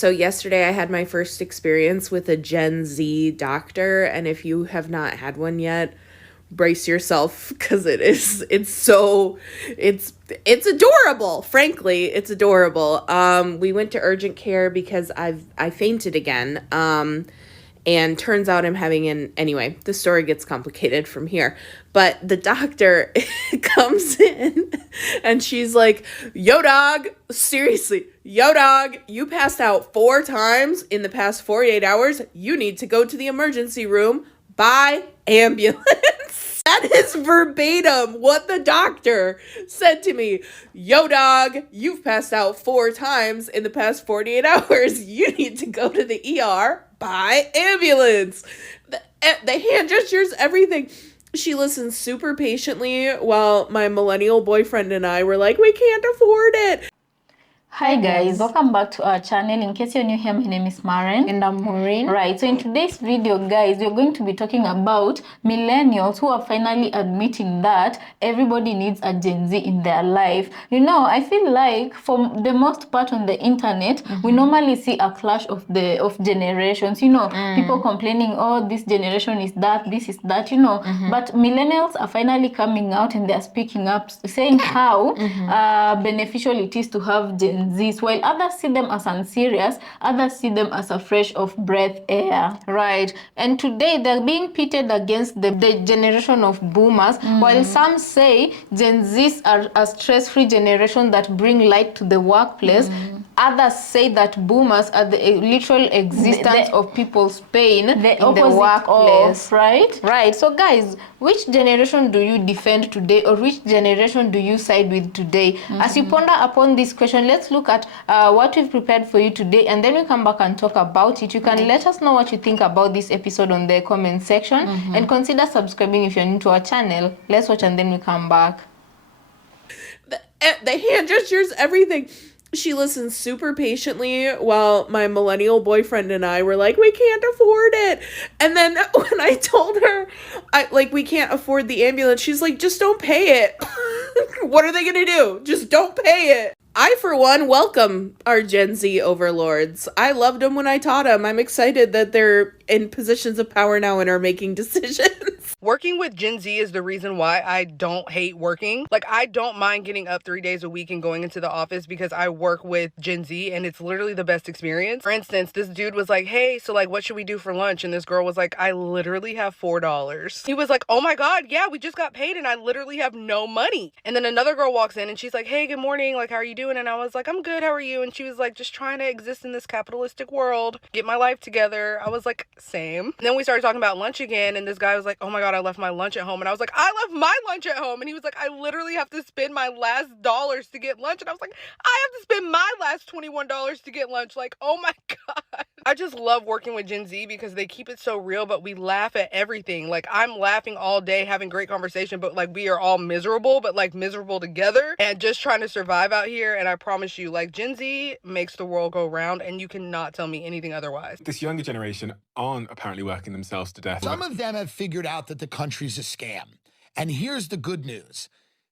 So yesterday I had my first experience with a Gen Z doctor, and if you have not had one yet, brace yourself because it's adorable. Frankly, it's adorable. We went to urgent care because I fainted again. And turns out I'm having anyway, the story gets complicated from here. But the doctor comes in and she's like, yo dog, seriously, yo dog, you passed out 4 times in the past 48 hours. You need to go to the emergency room by ambulance. That is verbatim what the doctor said to me. Yo dog, you've passed out 4 times in the past 48 hours. You need to go to the ER by ambulance. The hand gestures, everything. She listened super patiently while my millennial boyfriend and I were like, we can't afford it. Hi guys, welcome back to our channel. In case you're new here, my name is Maren. And I'm Maureen. Right, so in today's video, guys, we're going to be talking about millennials who are finally admitting that everybody needs a Gen Z in their life. You know, I feel like for the most part on the internet, we normally see a clash of generations. You know, people complaining, oh, this generation is that, this is that, you know. But millennials are finally coming out and they're speaking up, saying how beneficial it is to have Gen Zs, while others see them as unserious, others see them as a fresh of breath air. Right. And today they're being pitted against the generation of boomers, while some say Gen Zs are a stress-free generation that bring light to the workplace. Others say that boomers are the literal existence of people's pain in the workplace. Right. So guys, which generation do you defend today, or which generation do you side with today? As you ponder upon this question, let's look at what we've prepared for you today, and then we come back and talk about it. You can let us know what you think about this episode on the comment section, and consider subscribing if you're new to our channel. Let's watch and then we come back. The hand gestures, everything. She listened super patiently while my millennial boyfriend and I were like, we can't afford it. And then when I told her, we can't afford the ambulance, she's like, just don't pay it. What are they going to do? Just don't pay it. I, for one, welcome our Gen Z overlords. I loved them when I taught them. I'm excited that they're in positions of power now and are making decisions. Working with Gen Z is the reason why I don't hate working. Like, I don't mind getting up 3 days a week and going into the office because I work with Gen Z and it's literally the best experience. For instance, this dude was like, hey, so like, what should we do for lunch? And this girl was like, I literally have $4. He was like, oh my God, yeah, we just got paid and I literally have no money. And then another girl walks in and she's like, hey, good morning. Like, how are you doing? And I was like, I'm good. How are you? And she was like, just trying to exist in this capitalistic world, get my life together. I was like, same. And then we started talking about lunch again. And this guy was like, oh my God, I left my lunch at home. And I was like, I left my lunch at home. And he was like, I literally have to spend my last dollars to get lunch. And I was like, I have to spend my last $21 to get lunch. Like, oh my God. I just love working with Gen Z because they keep it so real, but we laugh at everything. Like, I'm laughing all day, having great conversation, but like, we are all miserable, but like miserable together and just trying to survive out here. And I promise you, like, Gen Z makes the world go round, and you cannot tell me anything otherwise. This younger generation aren't apparently working themselves to death. Some of them have figured out that the country's a scam. And here's the good news.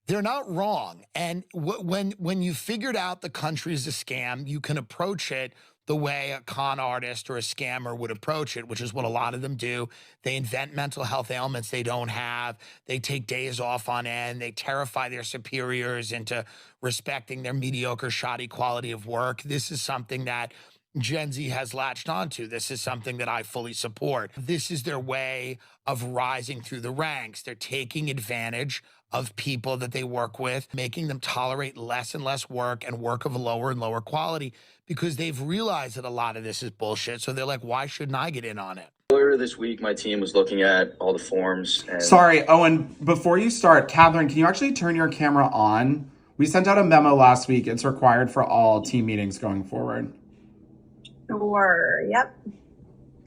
They're not wrong. And when you figured out the country's a scam, you can approach it the way a con artist or a scammer would approach it, which is what a lot of them do. They invent mental health ailments they don't have. They take days off on end. They terrify their superiors into respecting their mediocre, shoddy quality of work. This is something that Gen Z has latched onto. This is something that I fully support. This is their way of rising through the ranks. They're taking advantage of people that they work with, making them tolerate less and less work and work of lower and lower quality because they've realized that a lot of this is bullshit. So they're like, why shouldn't I get in on it? Earlier this week, my team was looking at all the forms. And Sorry, Owen, before you start, Catherine, can you actually turn your camera on? We sent out a memo last week. It's required for all team meetings going forward. Sure, yep.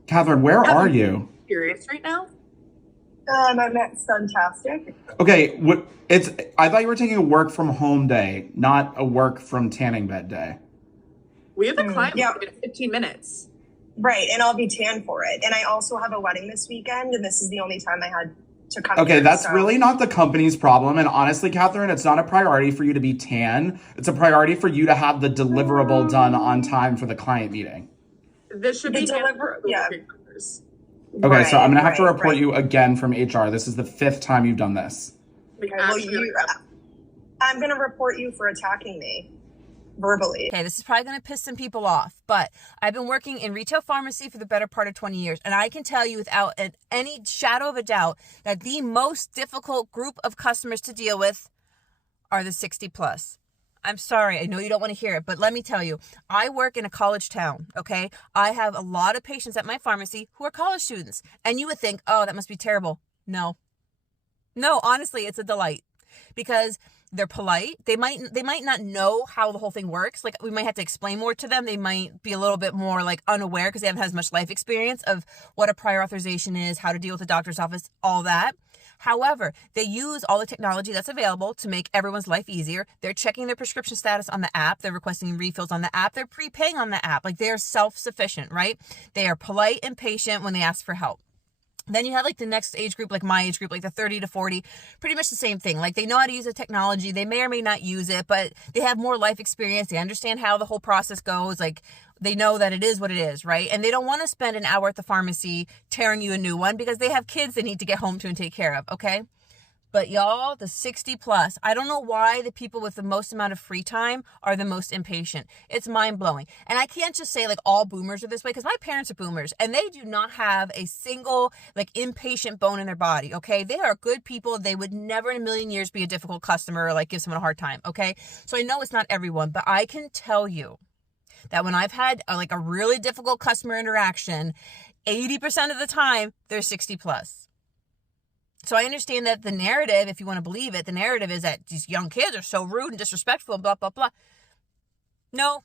Catherine, where are you? Curious right now? I'm at Suntastic. Okay, I thought you were taking a work from home day, not a work from tanning bed day. We have a client in 15 minutes. Right, and I'll be tan for it. And I also have a wedding this weekend, and this is the only time I had to come Okay, here, that's so. really not the company's problem. And honestly, Catherine, it's not a priority for you to be tan. It's a priority for you to have the deliverable done on time for the client meeting. This should be Okay, Okay, so I'm gonna have to report you again from HR. This is the 5th time you've done this. Okay, well, I'm gonna report you for attacking me verbally. Okay, this is probably going to piss some people off, but I've been working in retail pharmacy for the better part of 20 years, and I can tell you without any shadow of a doubt that the most difficult group of customers to deal with are the 60 plus. I'm sorry, I know you don't want to hear it, but let me tell you, I work in a college town, okay? I have a lot of patients at my pharmacy who are college students, and you would think, oh, that must be terrible. No, honestly, it's a delight because they're polite. They might not know how the whole thing works. Like, we might have to explain more to them. They might be a little bit more like unaware because they haven't had as much life experience of what a prior authorization is, how to deal with a doctor's office, all that. However, they use all the technology that's available to make everyone's life easier. They're checking their prescription status on the app. They're requesting refills on the app. They're prepaying on the app. Like, they're self-sufficient, right? They are polite and patient when they ask for help. Then you have like the next age group, like my age group, like the 30 to 40, pretty much the same thing. Like, they know how to use the technology. They may or may not use it, but they have more life experience. They understand how the whole process goes. Like, they know that it is what it is, right? And they don't want to spend an hour at the pharmacy tearing you a new one because they have kids they need to get home to and take care of, okay? But y'all, the 60 plus, I don't know why the people with the most amount of free time are the most impatient. It's mind blowing. And I can't just say like all boomers are this way because my parents are boomers and they do not have a single like impatient bone in their body. Okay. They are good people. They would never in a million years be a difficult customer or like give someone a hard time. Okay. So I know it's not everyone, but I can tell you that when I've had a really difficult customer interaction, 80% of the time they're 60 plus. So I understand that the narrative, if you want to believe it, the narrative is that these young kids are so rude and disrespectful and blah, blah, blah. No,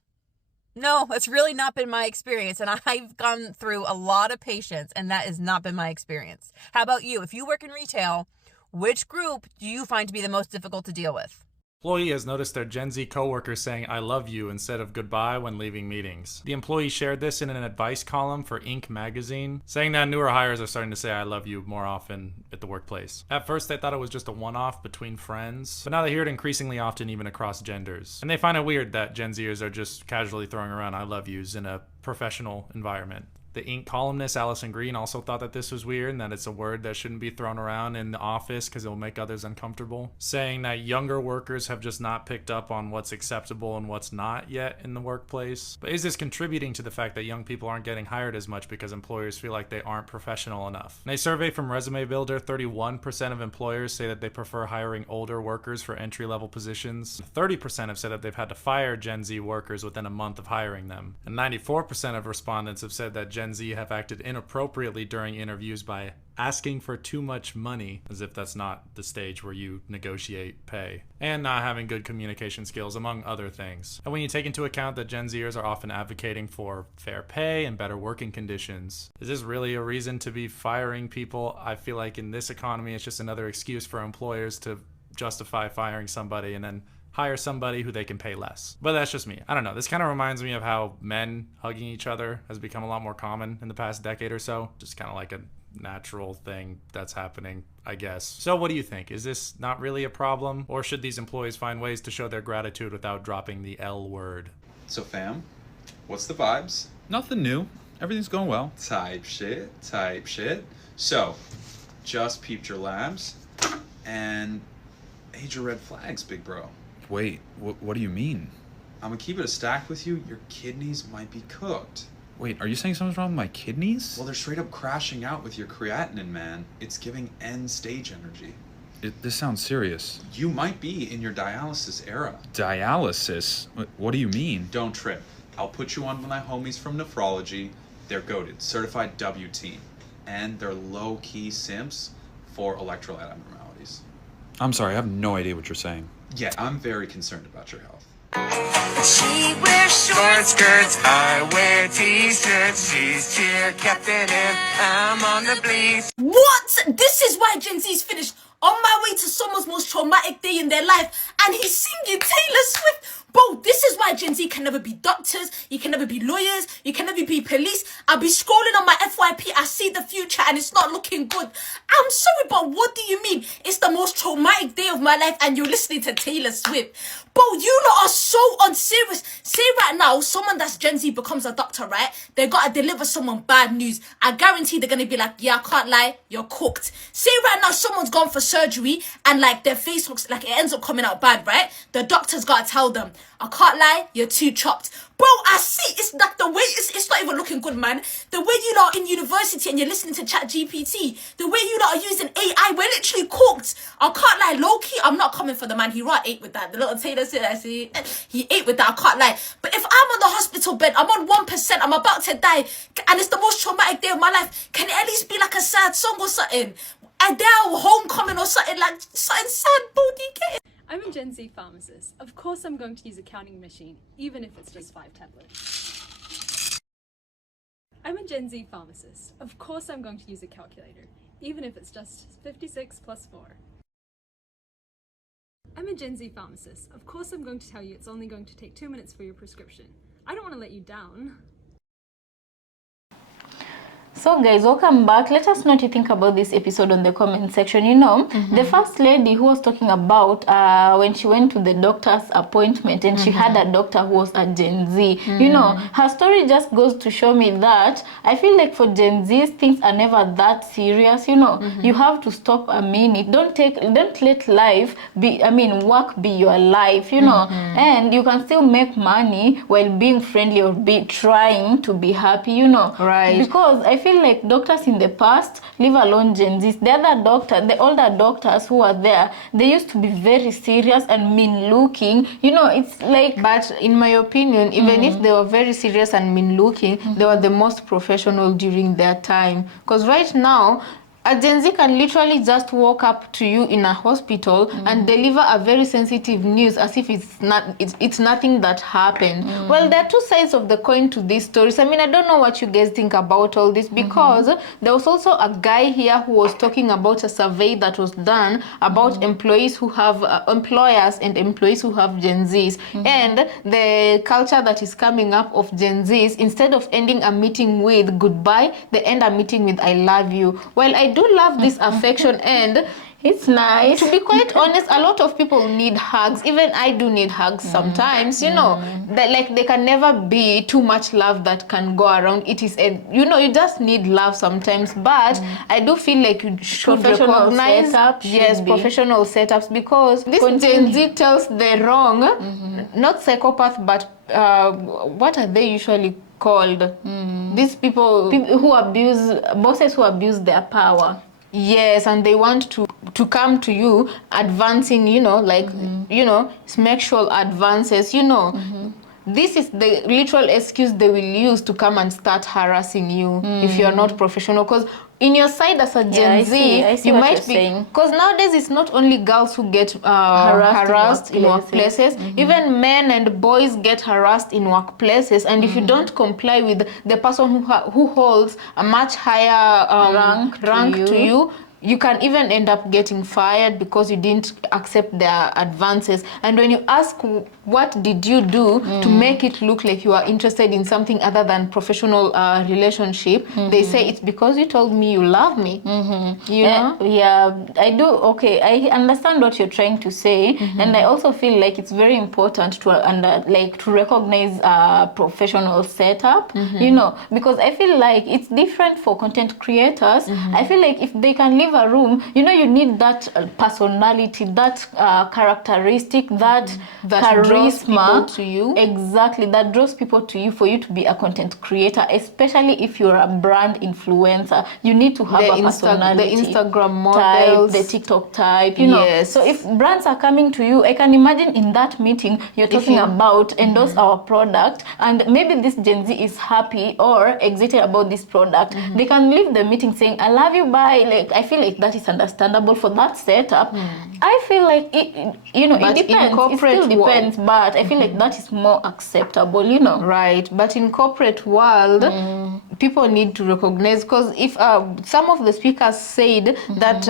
that's really not been my experience. And I've gone through a lot of patients and that has not been my experience. How about you? If you work in retail, which group do you find to be the most difficult to deal with? Employee has noticed their Gen Z coworkers saying "I love you" instead of "goodbye" when leaving meetings. The employee shared this in an advice column for Inc. magazine, saying that newer hires are starting to say "I love you" more often at the workplace. At first, they thought it was just a one-off between friends, but now they hear it increasingly often even across genders. And they find it weird that Gen Zers are just casually throwing around "I love yous" in a professional environment. The Inc. columnist Allison Green also thought that this was weird and that it's a word that shouldn't be thrown around in the office because it will make others uncomfortable, saying that younger workers have just not picked up on what's acceptable and what's not yet in the workplace. But is this contributing to the fact that young people aren't getting hired as much because employers feel like they aren't professional enough? In a survey from Resume Builder, 31% of employers say that they prefer hiring older workers for entry-level positions. 30% have said that they've had to fire Gen Z workers within a month of hiring them. And 94% of respondents have said that Gen Z have acted inappropriately during interviews by asking for too much money, as if that's not the stage where you negotiate pay, and not having good communication skills, among other things. And when you take into account that Gen Zers are often advocating for fair pay and better working conditions, is this really a reason to be firing people? I feel like in this economy, it's just another excuse for employers to justify firing somebody and then hire somebody who they can pay less. But that's just me. I don't know. This kind of reminds me of how men hugging each other has become a lot more common in the past decade or so. Just kind of like a natural thing that's happening, I guess. So what do you think? Is this not really a problem? Or should these employees find ways to show their gratitude without dropping the L word? So fam, what's the vibes? Nothing new. Everything's going well. Type shit. So, just peeped your labs and major red flags, big bro. Wait, what do you mean? I'm gonna keep it a stack with you. Your kidneys might be cooked. Wait, are you saying something's wrong with my kidneys? Well, they're straight up crashing out with your creatinine, man. It's giving end stage energy. This sounds serious. You might be in your dialysis era. Dialysis? What do you mean? Don't trip. I'll put you on my homies from nephrology. They're goated, certified W team. And they're low-key simps for electrolyte abnormalities. I'm sorry, I have no idea what you're saying. Yeah, I'm very concerned about your health. She wears short skirts, I wear t-shirts. She's cheer captain and I'm on the bleach. What? This is why Gen Z's finished on my way to someone's most traumatic day in their life and he's singing Taylor Swift. Bro, this is why Gen Z can never be doctors, you can never be lawyers, you can never be police. I'll be scrolling on my FYP, I see the future and it's not looking good. I'm sorry, but what do you mean? It's the most traumatic day of my life and you're listening to Taylor Swift. Bro, you lot are so unserious. Say right now, someone that's Gen Z becomes a doctor, right? They gotta deliver someone bad news. I guarantee they're gonna be like, yeah, I can't lie, you're cooked. Say right now, someone's gone for surgery and like their face looks like it ends up coming out bad, right? The doctor's gotta tell them, I can't lie, you're too chopped. Bro, I see. It's like the way it's not even looking good, man. The way you lot are in university and you're listening to Chat GPT, the way you lot are using AI, we're literally cooked. I can't lie, low key, I'm not coming for the man. He ate with that. The little Taylor said, I see, he ate with that. I can't lie. But if I'm on the hospital bed, I'm on 1%, I'm about to die, and it's the most traumatic day of my life, can it at least be like a sad song or something? Adele, Homecoming or something, like something sad, booty get it? I'm a Gen Z pharmacist. Of course I'm going to use a counting machine, even if it's just 5 tablets. I'm a Gen Z pharmacist. Of course I'm going to use a calculator, even if it's just 56 plus 4. I'm a Gen Z pharmacist. Of course I'm going to tell you it's only going to take 2 minutes for your prescription. I don't want to let you down. So guys, welcome back. Let us know what you think about this episode on the comment section. You know, the first lady who was talking about when she went to the doctor's appointment and she had a doctor who was a Gen Z. You know, her story just goes to show me that I feel like for Gen Zs, things are never that serious. You know, you have to stop a minute. Don't let life be, work be your life, you know, and you can still make money while being friendly or trying to be happy, you know. Right. Because I feel like doctors in the past, leave alone Gen Zs, the older doctors who are there, they used to be very serious and mean looking. You know, it's like... But in my opinion, even if they were very serious and mean looking, they were the most professional during their time. Because right now, a Gen Z can literally just walk up to you in a hospital and deliver a very sensitive news as if it's nothing that happened. Well, there are two sides of the coin to these stories. I mean, I don't know what you guys think about all this, because there was also a guy here who was talking about a survey that was done about employees who have employers and employees who have Gen Zs, and the culture that is coming up of Gen Zs. Instead of ending a meeting with goodbye, they end a meeting with I love you. Well, I do love this affection, and it's nice. To be quite honest, a lot of people need hugs. Even I do need hugs sometimes, you know. That, like, there can never be too much love that can go around. It is, you know, you just need love sometimes. But I do feel like you should recognize professional setups, because this Gen Z tells the wrong, not psychopath, but what are they usually called? These people who abuse, bosses who abuse their power. Yes, and they want to come to you advancing, you know, like, you know, sexual advances, you know. This is the literal excuse they will use to come and start harassing you if you're not professional. Because in your side as a Gen Z, I see you what might you're be... saying. Because nowadays it's not only girls who get harassed in workplaces. Even men and boys get harassed in workplaces. And if you don't comply with the person who holds a much higher rank to you, you can even end up getting fired because you didn't accept their advances. And when you ask what did you do to make it look like you are interested in something other than professional relationship, they say it's because you told me you love me. You know? Yeah, I do. Okay, I understand what you're trying to say, and I also feel like it's very important to recognize a professional setup. You know, because I feel like it's different for content creators. I feel like if they can leave a room, you know, you need that personality, that characteristic, that charisma to you. Exactly, that draws people to you for you to be a content creator, especially if you're a brand influencer. You need to have a personality. The Instagram models, type, the TikTok type, you know. So if brands are coming to you, I can imagine in that meeting you're talking about endorse our product, and maybe this Gen Z is happy or excited about this product. They can leave the meeting saying, I love you, bye. Like, I feel like that is understandable for that setup. I feel like it, you know, but it depends. It still depends, but I feel like that is more acceptable, you know. Right, but in corporate world, people need to recognize, because if some of the speakers said that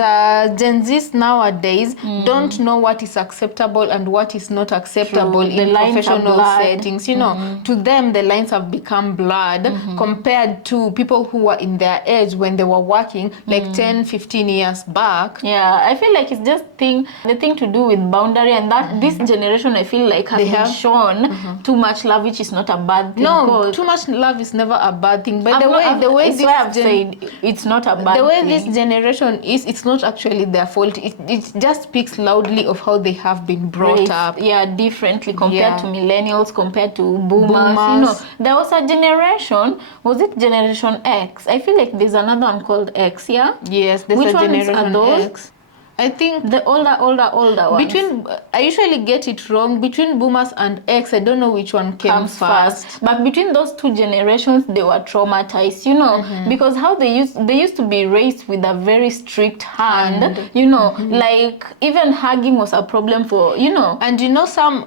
Gen Zs nowadays don't know what is acceptable and what is not acceptable in professional settings. You know, to them the lines have become blurred compared to people who were in their age when they were working like 10, 15 years back. Yeah, I feel like it's just the thing to do with boundary, and that this generation I feel like has been shown too much love, which is not a bad thing. No, too much love is never a bad thing. But the way this I've said it's not a bad the way thing. this generation is, it's not actually their fault. It just speaks loudly of how they have been brought up. Yeah, differently compared to millennials, compared to boomers. You know, there was a generation. Was it Generation X? I feel like there's another one called X. Yeah. Yes, there's Which a one Generation are those? X. I think the older ones. I usually get it wrong. Between boomers and X, I don't know which one comes first. But between those two generations, they were traumatized, you know, because how they used to be raised with a very strict hand, you know, like even hugging was a problem for, you know. And you know, some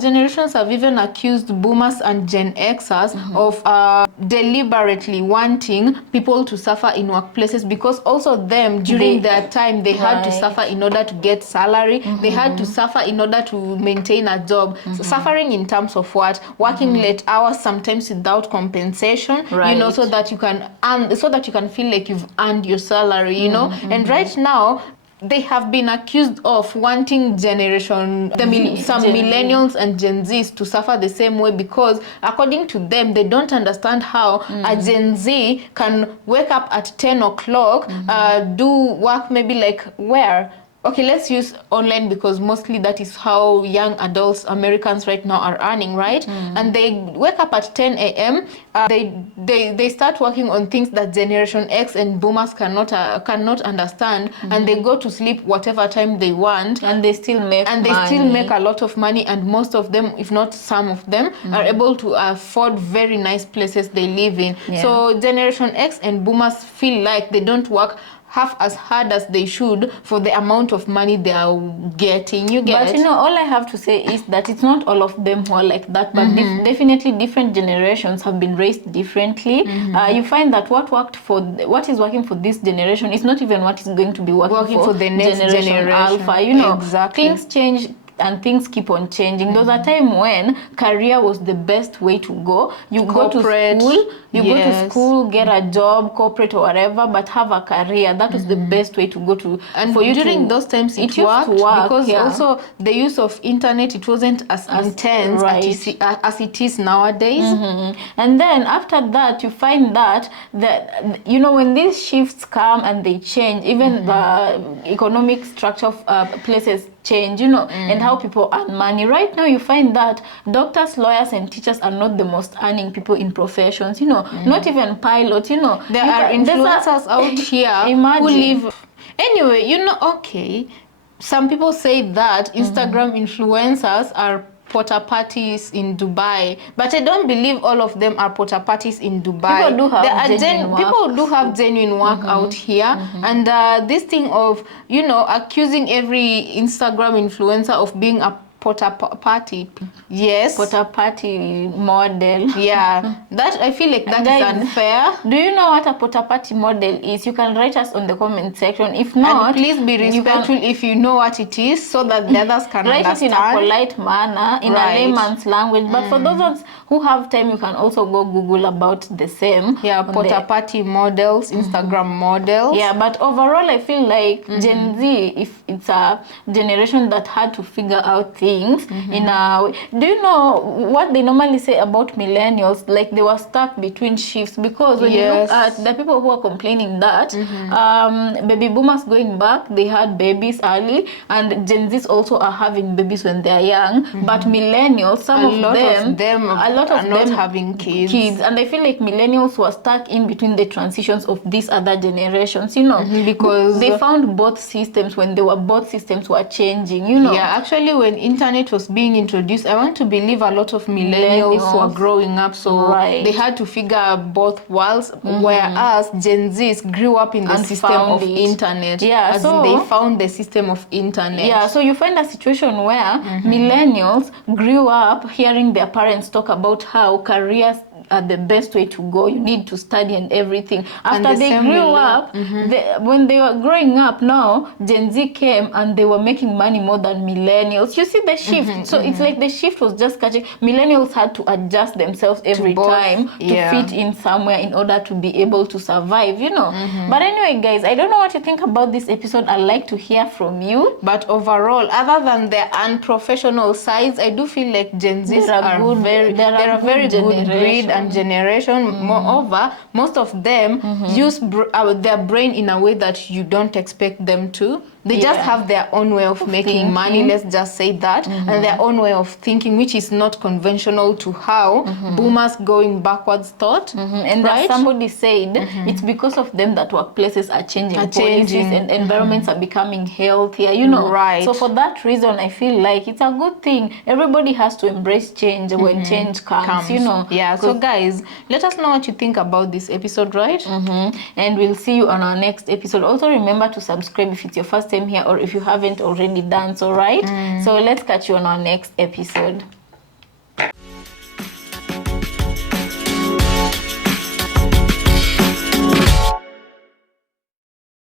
generations have even accused boomers and Gen Xers of deliberately wanting people to suffer in workplaces, because also them during their time they had to suffer in order to get salary. They had to suffer in order to maintain a job. So suffering in terms of what? Working late hours, sometimes without compensation, you know, so that you can feel like you've earned your salary, you know. And right now they have been accused of wanting some millennials and Gen Zs to suffer the same way, because according to them, they don't understand how a Gen Z can wake up at 10 o'clock, do work maybe like where? Okay, let's use online, because mostly that is how young adults, Americans right now are earning, right? And they wake up at 10 a.m. They start working on things that Generation X and boomers cannot understand, and they go to sleep whatever time they want, and they still make a lot of money, and most of them, if not some of them, are able to afford very nice places they live in. So Generation X and boomers feel like they don't work half as hard as they should for the amount of money they are getting. But you know, all I have to say is that it's not all of them who are like that, but definitely different generations have been raised differently. You find that what is working for this generation is not even what is going to be working for the next generation Alpha. You know, things change and things keep on changing. There was a time when career was the best way to go. You go to school, get a job, corporate or whatever, but have a career. That was the best way to go to. And for you during those times, it worked because also the use of internet, it wasn't as intense as it is nowadays. And then after that, you find that you know, when these shifts come and they change, even the economic structure of places change, you know, and how people earn money. Right now, you find that doctors, lawyers, and teachers are not the most earning people in professions, you know, not even pilots, you know. There are influencers out here who live. Anyway, you know, okay, some people say that Instagram influencers are porta parties in Dubai, but I don't believe all of them are porta parties in Dubai. People do have genuine work out here, and this thing of, you know, accusing every Instagram influencer of being a porta party, porta party model. Yeah, that I feel like that is unfair. Do you know what a porta party model is? You can write us on the comment section. If not, and please be respectful if you know what it is, so that the others can write understand. it in a polite manner, in a layman's language. But for those ones who have time, you can also go Google about the same. Yeah, porta party models, Instagram models. Yeah, but overall, I feel like Gen Z, if it's a generation that had to figure out things in a way. Do you know what they normally say about millennials? Like, they were stuck between shifts, because when you look at the people who are complaining that baby boomers going back, they had babies early, and Gen Zs also are having babies when they're young, but millennials, a lot of them are not having kids, and I feel like millennials were stuck in between the transitions of these other generations, you know, because they found both systems when both systems were changing, you know. Yeah, actually, when internet was being introduced, I want to believe a lot of millennials were growing up, so they had to figure out both worlds, whereas Gen Zs grew up in the system of internet. Yeah, as so they found the system of internet. Yeah, so you find a situation where millennials grew up hearing their parents talk about how careers are the best way to go. You need to study and everything. And After the they same grew will- up, when they were growing up now, Gen Z came and they were making money more than millennials. You see the shift. So it's like the shift was just catching. Millennials had to adjust themselves every time to fit in somewhere in order to be able to survive, you know. But anyway, guys, I don't know what you think about this episode. I'd like to hear from you. But overall, other than their unprofessional sides, I do feel like Gen Zs They're a good- they're a very good breed and generation. Moreover, most of them use their brain in a way that you don't expect them to. They just have their own way of making money, let's just say that, and their own way of thinking, which is not conventional to how boomers going backwards thought. And that somebody said it's because of them that workplaces are changing, policies and environments are becoming healthier, you know. Right. So for that reason, I feel like it's a good thing. Everybody has to embrace change when change comes, you know. Yeah, so guys, let us know what you think about this episode, right? And we'll see you on our next episode. Also remember to subscribe if it's your first time here or if you haven't already done so, right? So let's catch you on our next episode.